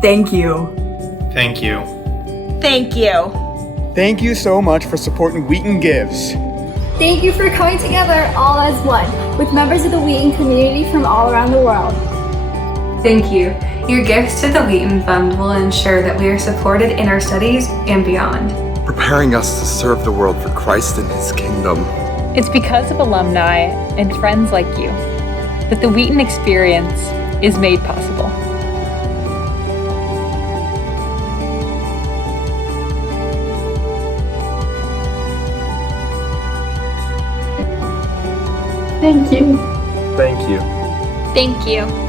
Thank you. Thank you. Thank you. Thank you so much for supporting WheatonGives. Thank you for coming together all as one, with members of the Wheaton community from all around the world. Thank you. Your gifts to the Wheaton Fund will ensure that we are supported in our studies and beyond, preparing us to serve the world for Christ and His kingdom. It's because of alumni and friends like you that the Wheaton experience is made possible. Thank you. Thank you. Thank you.